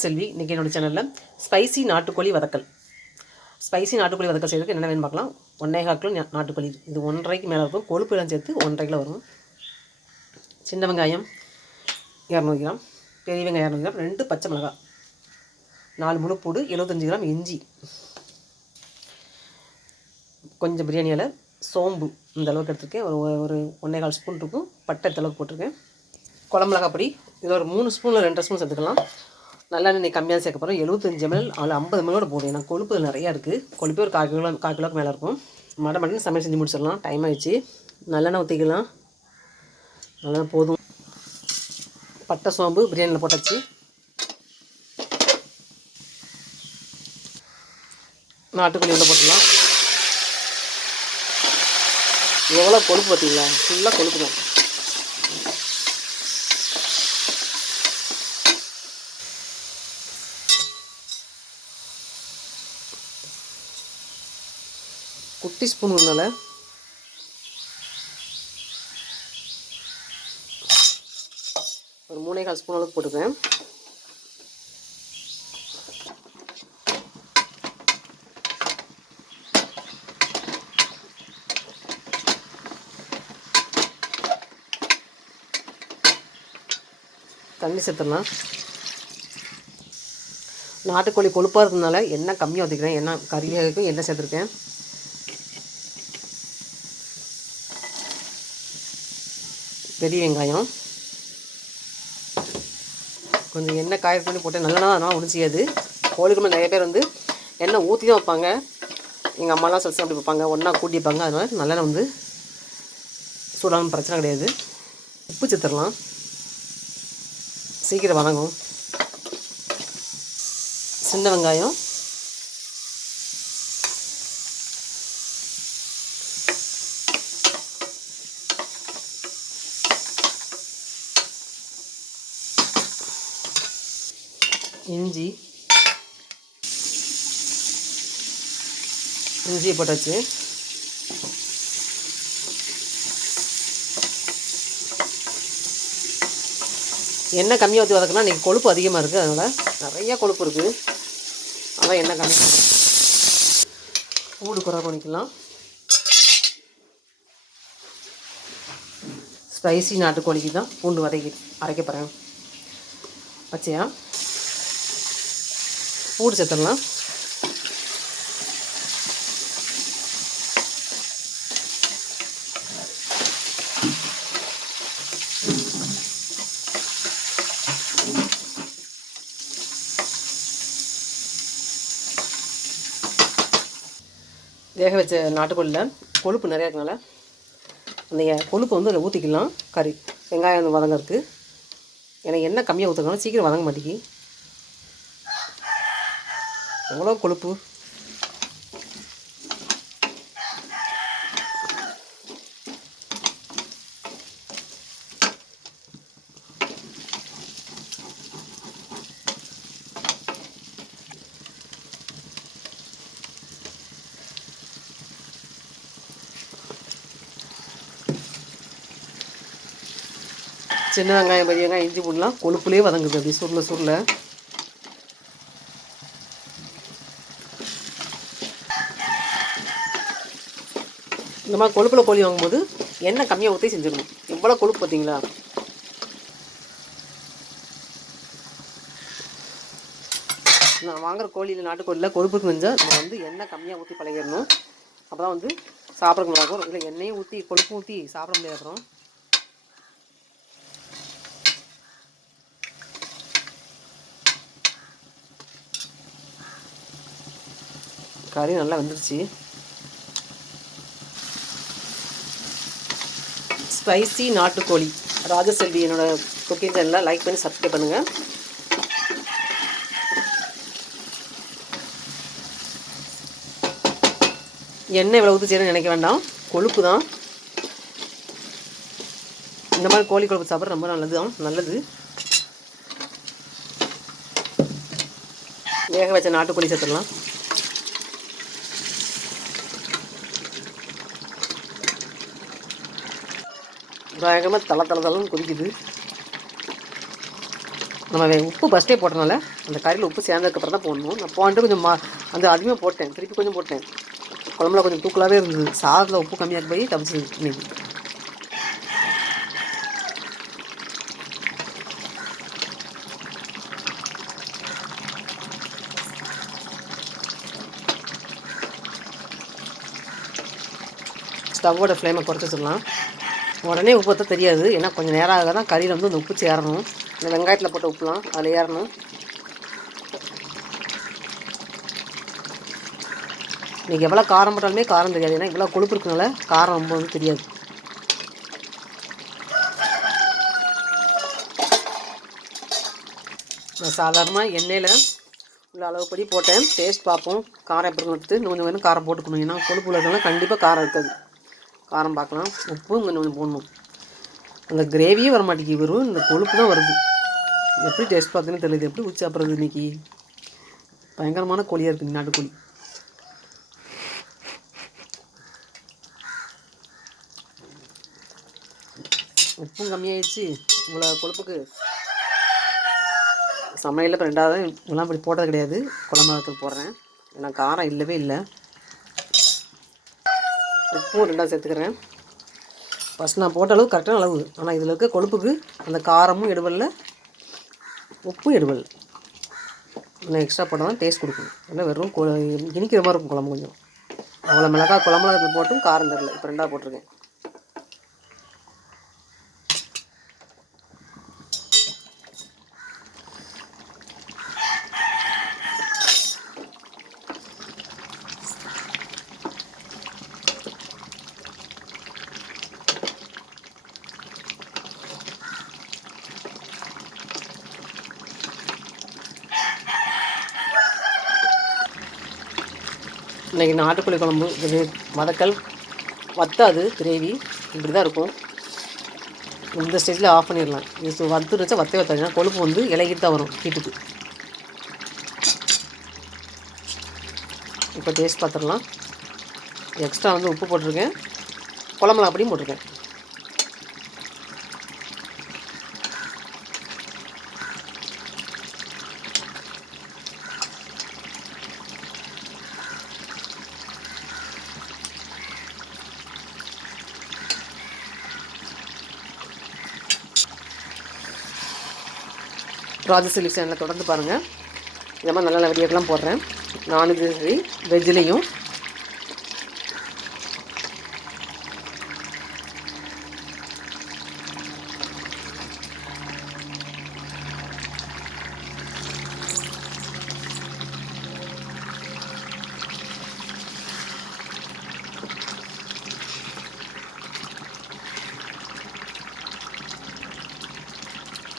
செல்வி இன்றைக்கி என்னோடய சேனலில் ஸ்பைசி நாட்டுக்கோழி வதக்கல். ஸ்பைசி நாட்டுக்கோழி வதக்கல் செய்கிறதுக்கு என்ன வேணும் பார்க்கலாம். ஒன்றே கால் கிலோ நாட்டுக்கோழி. இது ஒன்றரைக்கு மேலே இருக்கும். கொழுப்பு எல்லாம் சேர்த்து ஒன்றரை கிலோ வரும். சின்ன வெங்காயம் இரநூறு கிராம். பெரிய வெங்காயம் இரநூறு கிராம். ரெண்டு பச்சை மிளகாய். நாலு முழுப்பூடு எழுபத்தஞ்சு கிராம் இஞ்சி. கொஞ்சம் பிரியாணியில் சோம்பு இந்த அளவுக்கு எடுத்திருக்கேன். ஒரு ஒரு ஒன்றே கால் ஸ்பூன் இருக்கும். பட்டை இந்த அளவுக்கு போட்டிருக்கேன். குழம்புலகாய் பொடி. இதில் ஒரு மூணு ஸ்பூனில் ரெண்டு ஸ்பூன் சேர்த்துக்கலாம். நல்லெண்ணெய் கம்மியாக சேர்க்க போகிறோம் எழுபத்தஞ்சு எம்எல் அதில் ஐம்பது எம்எலோட போதும். ஏன்னா கொழுப்பு நிறையா இருக்குது கொழுப்பே ஒரு கால் கிலோ கால் கிலோக்கு மேலே இருக்கும். மட மட்டும் சமையல் செஞ்சு முடிச்சிடலாம். டைம் ஆயிடுச்சு. நல்லெண்ணெய் ஊற்றிக்கலாம் நல்லா போதும். பட்டை சோம்பு பிரியாணியில் போட்டாச்சு. நாட்டுக்கோழி உள்ள போட்டுடலாம் எவ்வளோ கொழுப்பு பார்த்தீங்களா ஃபுல்லாக கொழுப்பு தான். குட்டி ஸ்பூன் ஸ்பூனுனால ஒரு மூணே கால் ஸ்பூன் அளவுக்கு போட்டுக்கிறேன். தண்ணி சேர்த்துடலாம். நாட்டுக்கோழி கொழுப்பாக இருக்கிறதுனால எண்ணெய் கம்மியாக ஊற்றிக்கிறேன் எண்ணெய் கறியாக இருக்கும் எண்ணெய் சேர்த்துருக்கேன். பெரிய வெங்காயம். கொஞ்சம் எண்ணெய் காய பண்ணி போட்டு நல்லெண்ணா அதனால் ஒன்றும் செய்யாது நிறைய பேர் வந்து எண்ணெய் ஊற்றி தான் வைப்பாங்க. எங்கள் அம்மாலாம் சில அப்படி வைப்பாங்க. ஒன்றா கூட்டி வைப்பாங்க. அதனால் நல்லெண்ணெய் வந்து சூடாமல் பிரச்சனை கிடையாது. உப்பு சேர்த்துடலாம். சீக்கிரம் வணங்கும். சின்ன வெங்காயம். இஞ்சி இஞ்சி போட்டாச்சு. எண்ணெய் கம்மியாக ஊற்றி வதக்கினா இன்றைக்கி கொழுப்பு அதிகமாக இருக்குது அதனால் நிறைய கொழுப்பு இருக்குது அதான் எண்ணெய் கம்மி. பூடு குறை பண்ணிக்கலாம். ஸ்பைசி நாட்டுக்கோழிக்கு தான் பூண்டு வதக்கி அரைக்க போகிறேன் பச்சையா? பூடு சேர்த்துடலாம். வேக வச்ச நாட்டுக்கோழியில் கொழுப்பு நிறையா இருக்கனால அந்த கொழுப்பு வந்து அதில் ஊற்றிக்கலாம் கறி. வெங்காயம் வதங்கிறதுக்கு. ஏன்னா எண்ணெய் கம்மியாக ஊற்றுக்கணும் சீக்கிரம் வதங்க மாட்டேங்கி எவ்வளோ கொழுப்பு. சின்ன வெங்காயம் பெரிய வெங்காயம் இஞ்சி பூண்டுலாம் கொழுப்புலேயே வதங்குது. அப்படி சுருள சுருளை. இந்த மாதிரி கொழுப்பில் கோழி வாங்கும்போது எண்ணெய் கம்மியாக ஊற்றி செஞ்சிடணும். எவ்வளோ கொழுப்பு பார்த்தீங்களா நான் வாங்குற கோழியில் நாட்டுக்கோழியில் கொழுப்பு செஞ்சால் நம்ம வந்து எண்ணெய் கம்மியாக ஊற்றி பழகிடணும். அப்போ தான் வந்து சாப்பிட முடியாது இருக்கும் இல்லை எண்ணெயும் ஊற்றி கொழுப்பு ஊற்றி சாப்பிட முடியாது கறி நல்லா வந்துடுச்சு ஸ்பைசி நாட்டுக்கோழி. ராஜசெல்வி என்னோட குக்கிங் சேனலில் லைக் பண்ணி சப்ஸ்கிரைப் பண்ணுங்கள் எண்ணெய் இவ்வளோ ஊற்றி செய்யணும்னு நினைக்க வேண்டாம். கொழுப்பு தான் இந்த மாதிரி கோழி கொழுப்பு சாப்பிட்றது ரொம்ப நல்லது தான் நல்லது. வேக வச்ச நாட்டுக்கோழி சேர்த்துடலாம். வேகமாக தலை தலை தலைன்னு கொதிக்குது. நம்ம உப்பு ஃபஸ்ட்டே போட்டனால அந்த கறியில் உப்பு சேர்ந்ததுக்கப்புறம் தான் போடணும். நான் போன்ட்டு கொஞ்சம் மா அந்த அதிகமாக போட்டேன். திருப்பி கொஞ்சம் போட்டேன். குழம்புல கொஞ்சம் தூக்கலாகவே இருந்தது. சாதத்தில் உப்பு கம்மியாக போய் தப்பிச்சது இன்னைக்கு ஸ்டவ்வோட ஃப்ளேமை குறைச்சி வச்சிடலாம். உடனே உப்பு ஊற்ற தெரியாது. ஏன்னா கொஞ்சம் நேரம் ஆக தான் கறியில் வந்து அந்த உப்பு சேரணும். இந்த வெங்காயத்தில் போட்ட உப்புலாம் அதில் ஏறணும். இன்றைக்கி எவ்வளோ காரம் போட்டாலுமே காரம் தெரியாது. ஏன்னா இவ்வளோ கொழுப்பு இருக்கனால காரம் ரொம்ப வந்து தெரியாது. நான் சாதாரணமாக எண்ணெயில் உள்ள அளவுப்படி போட்டேன். டேஸ்ட் பார்ப்போம். காரம் எப்படி இருக்குன்னு இன்னும் கொஞ்சம் கொஞ்சம் காரம் போட்டுக்கணும். ஏன்னா கொழுப்பு உள்ளதுனால கண்டிப்பாக காரம் இருக்காது. காரம் பார்க்கலாம். உப்பும் கொஞ்சம் கொஞ்சம் போடணும். அந்த கிரேவியே வர மாட்டேங்குது வெறும் இந்த கொழுப்பு தான் வருது. எப்படி டேஸ்ட் பார்த்தீங்கன்னு தெரியல எப்படி உச்சி சாப்பிட்றது இன்றைக்கி பயங்கரமான கோழியாக இருக்குது நாட்டுக்கோழி. உப்பும் கம்மியாயிடுச்சு. இவ்வளோ கொழுப்புக்கு. சமையலில் இப்போ ரெண்டாவது இதெல்லாம் இப்படி போட்டது கிடையாது. குழம்பு போடுறேன். ஏன்னா காரம் இல்லவே இல்லை. உப்பும் ரெண்டாவது சேர்த்துக்கிறேன். ஃபஸ்ட் நான் போட்ட அளவு கரெக்டான அளவு. ஆனால் இதில் இருக்க கொழுப்புக்கு அந்த காரமும் எடுவல்ல உப்பும் எடுவல் இன்னும் எக்ஸ்ட்ரா போட்டால் தான் டேஸ்ட் கொடுக்கும். ஏன்னா வெறும் கொ- இனிக்கிற மாதிரி இருக்கும் குழம்பு கொஞ்சம். அவ்வளோ மிளகா குழம்புல போட்டும் காரம் தெரில. இப்போ ரெண்டாக போட்டிருக்கேன். இன்றைக்கி நாட்டுக்கோழி குழம்பு இது வதக்கல். வத்தாது கிரேவி இப்படி தான் இருக்கும். இந்த ஸ்டேஜில் ஆஃப் பண்ணிடலாம். இது சு- வச்சா வத்தே வத்தாது கொழுப்பு வந்து இலகிட்டு தான் வரும் வீட்டுக்கு இப்போ டேஸ்ட் பார்த்துடலாம். எக்ஸ்ட்ரா வந்து உப்பு போட்டிருக்கேன். குழம்புலாம் அப்படியும் போட்டிருக்கேன். ராஜசிலிக் சேனலை தொடர்ந்து பாருங்கள் இந்த மாதிரி நல்ல நல்ல வீடியோக்கெலாம் போடுறேன். நான்வெஜ் சரி வெஜ்லேயும்